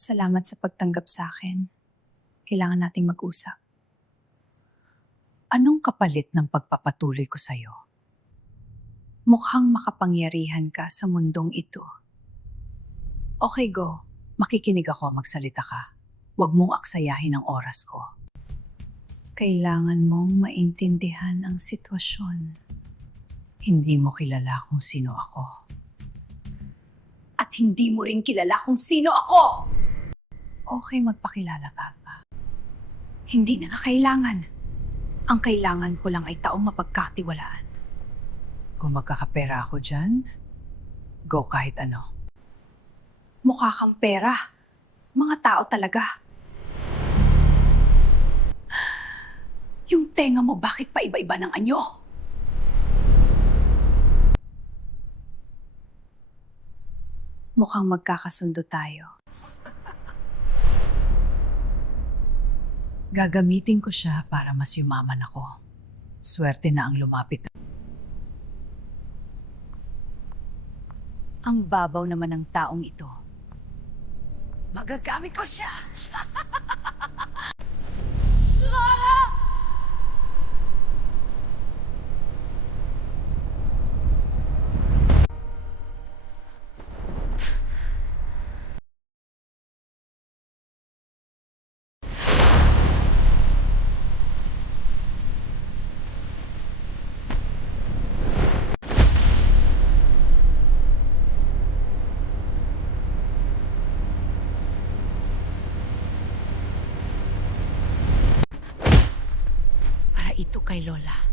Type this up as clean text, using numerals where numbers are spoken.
Salamat sa pagtanggap sa akin. Kailangan nating mag-usap. Anong kapalit ng pagpapatuloy ko sa'yo? Mukhang makapangyarihan ka sa mundong ito. Okay, go. Makikinig ako, magsalita ka. Huwag mong aksayahin ang oras ko. Kailangan mong maintindihan ang sitwasyon. Hindi mo kilala kung sino ako. At hindi mo rin kilala kung sino ako! Okay, magpakilala ka. Hindi na kailangan. Ang kailangan ko lang ay taong mapagkatiwalaan. Kung magkakapera ako dyan, go kahit ano. Mukha kang pera. Mga tao talaga. Yung tenga mo bakit pa iba-iba ng anyo? Mukhang magkakasundo tayo. Gagamitin ko siya para mas yumaman ako. Swerte na ang lumapit. Ang babaw naman ng taong ito. Magagamit ko siya! Para ito kay Lola.